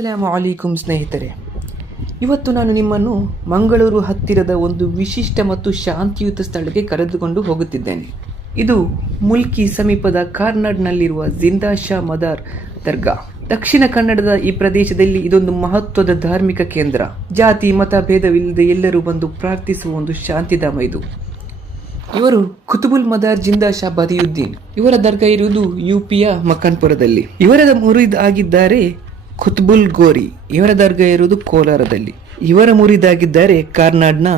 ಅಸ್ಸಲಾಮು ಅಲೈಕುಂ ಸ್ನೇಹಿತರೆ, ಇವತ್ತು ನಾನು ನಿಮ್ಮನ್ನು ಮಂಗಳೂರು ಹತ್ತಿರದ ಒಂದು ವಿಶಿಷ್ಟ ಮತ್ತು ಶಾಂತಿಯುತ ಸ್ಥಳಕ್ಕೆ ಕರೆದುಕೊಂಡು ಹೋಗುತ್ತಿದ್ದೇನೆ. ಇದು ಮುಲ್ಕಿ ಸಮೀಪದ ಕಾರ್ನಾಡ್ನಲ್ಲಿರುವ ಜಿಂದಾ ಶಾ ಮದಾರ್ ದರ್ಗಾ. ದಕ್ಷಿಣ ಕನ್ನಡದ ಈ ಪ್ರದೇಶದಲ್ಲಿ ಇದೊಂದು ಮಹತ್ವದ ಧಾರ್ಮಿಕ ಕೇಂದ್ರ. ಜಾತಿ ಮತ ಭೇದವಿಲ್ಲದೆ ಎಲ್ಲರೂ ಬಂದು ಪ್ರಾರ್ಥಿಸುವ ಒಂದು ಶಾಂತಿಧಾಮ ಇದು. ಇವರು ಕುತುಬುಲ್ ಮದಾರ್ ಜಿಂದಾ ಶಾ ಬದಿಯುದ್ದೀನ್. ಇವರ ದರ್ಗಾ ಇರುವುದು ಯುಪಿಯ ಮಕಾನ್ಪುರದಲ್ಲಿ. ಇವರ ಮುರಿದ್ ಆಗಿದ್ದಾರೆ ಕುತುಬುಲ್ ಗೋರಿ. ಇವರ ದರ್ಗಾ ಇರುವುದು ಕೋಲಾರದಲ್ಲಿ. ಇವರ ಮುರಿದಾಗಿದ್ದಾರೆ ಕಾರ್ನಾಡ್ನ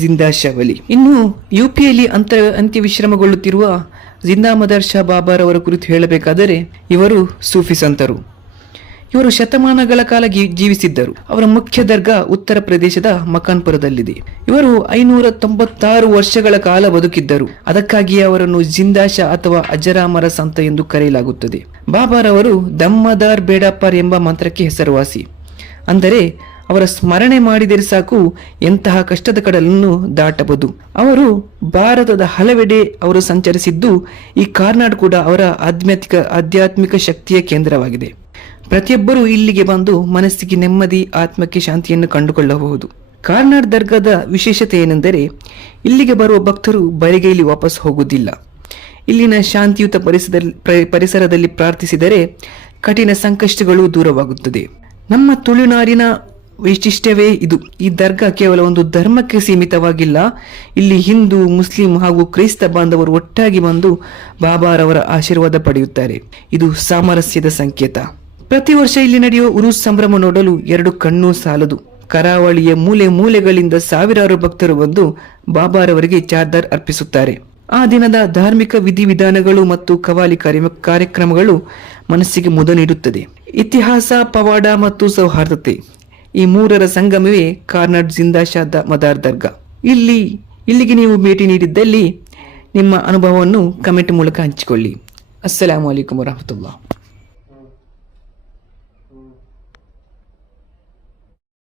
ಜಿಂದಾ ಶಾ ವಲಿ. ಇನ್ನು ಯುಪಿಯಲ್ಲಿ ಅಂತ್ಯ ವಿಶ್ರಮಗೊಳ್ಳುತ್ತಿರುವ ಜಿಂದಾ ಮದಾರ್ ಶಾ ಬಾಬಾರವರ ಕುರಿತು ಹೇಳಬೇಕಾದರೆ ಇವರು ಸೂಫಿ ಸಂತರು. ಇವರು ಶತಮಾನಗಳ ಕಾಲ ಜೀವಿಸಿದ್ದರು. ಅವರ ಮುಖ್ಯ ದರ್ಗಾ ಉತ್ತರ ಪ್ರದೇಶದ ಮಕಾನ್ಪುರದಲ್ಲಿದೆ. ಇವರು 596 ವರ್ಷಗಳ ಕಾಲ ಬದುಕಿದ್ದರು. ಅದಕ್ಕಾಗಿಯೇ ಅವರನ್ನು ಜಿಂದಾ ಶಾ ಅಥವಾ ಅಜರಾಮರ ಸಂತ ಎಂದು ಕರೆಯಲಾಗುತ್ತದೆ. ಬಾಬಾರವರು ದಮ್ಮದಾರ್ ಬೇಡಾಪರ್ ಎಂಬ ಮಂತ್ರಕ್ಕೆ ಹೆಸರುವಾಸಿ. ಅಂದರೆ ಅವರ ಸ್ಮರಣೆ ಮಾಡಿದರೆ ಸಾಕು ಎಂತಹ ಕಷ್ಟದ ಕಡಲನ್ನು ದಾಟಬಹುದು. ಅವರು ಭಾರತದ ಹಲವೆಡೆ ಅವರು ಸಂಚರಿಸಿದ್ದು, ಈ ಕಾರ್ನಾಡ್ ಕೂಡ ಅವರ ಆಧ್ಯಾತ್ಮಿಕ ಶಕ್ತಿಯ ಕೇಂದ್ರವಾಗಿದೆ. ಪ್ರತಿಯೊಬ್ಬರೂ ಇಲ್ಲಿಗೆ ಬಂದು ಮನಸ್ಸಿಗೆ ನೆಮ್ಮದಿ, ಆತ್ಮಕ್ಕೆ ಶಾಂತಿಯನ್ನು ಕಂಡುಕೊಳ್ಳಬಹುದು. ಕಾರ್ನಾಡ್ ದರ್ಗಾದ ವಿಶೇಷತೆ ಏನೆಂದರೆ ಇಲ್ಲಿಗೆ ಬರುವ ಭಕ್ತರು ಬರಿಗೈಲಿ ವಾಪಸ್ ಹೋಗುವುದಿಲ್ಲ. ಇಲ್ಲಿನ ಶಾಂತಿಯುತ ಪರಿಸರದಲ್ಲಿ ಪ್ರಾರ್ಥಿಸಿದರೆ ಕಠಿಣ ಸಂಕಷ್ಟಗಳು ದೂರವಾಗುತ್ತದೆ. ನಮ್ಮ ತುಳುನಾಡಿನ ವೈಶಿಷ್ಟ್ಯವೇ ಇದು. ಈ ದರ್ಗಾ ಕೇವಲ ಒಂದು ಧರ್ಮಕ್ಕೆ ಸೀಮಿತವಾಗಿಲ್ಲ. ಇಲ್ಲಿ ಹಿಂದೂ, ಮುಸ್ಲಿಂ ಹಾಗೂ ಕ್ರೈಸ್ತ ಬಾಂಧವರು ಒಟ್ಟಾಗಿ ಬಂದು ಬಾಬಾರವರ ಆಶೀರ್ವಾದ ಪಡೆಯುತ್ತಾರೆ. ಇದು ಸಾಮರಸ್ಯದ ಸಂಕೇತ. ಪ್ರತಿ ವರ್ಷ ಇಲ್ಲಿ ನಡೆಯುವ ಉರುಸ್ ಸಂಭ್ರಮ ನೋಡಲು 2 ಕಣ್ಣು ಸಾಲದು. ಕರಾವಳಿಯ ಮೂಲೆ ಮೂಲೆಗಳಿಂದ ಸಾವಿರಾರು ಭಕ್ತರು ಬಂದು ಬಾಬಾರವರಿಗೆ ಚಾದರ್ ಅರ್ಪಿಸುತ್ತಾರೆ. ಆ ದಿನದ ಧಾರ್ಮಿಕ ವಿಧಿವಿಧಾನಗಳು ಮತ್ತು ಕವಾಲಿ ಕಾರ್ಯಕ್ರಮಗಳು ಮನಸ್ಸಿಗೆ ಮುದ ನೀಡುತ್ತದೆ. ಇತಿಹಾಸ, ಪವಾಡ ಮತ್ತು ಸೌಹಾರ್ದತೆ ಈ ಮೂರರ ಸಂಗಮವೇ ಕಾರ್ನಾಡ್ ಜಿಂದಾ ಶಾ ಮದಾರ್ ದರ್ಗಾ. ಇಲ್ಲಿಗೆ ನೀವು ಭೇಟಿ ನೀಡಿದ್ದಲ್ಲಿ ನಿಮ್ಮ ಅನುಭವವನ್ನು ಕಮೆಂಟ್ ಮೂಲಕ ಹಂಚಿಕೊಳ್ಳಿ. ಅಸ್ಸಲಾಮು ಅಲೈಕುಂ ವರಹಮತುಲ್ಲಾಹ್.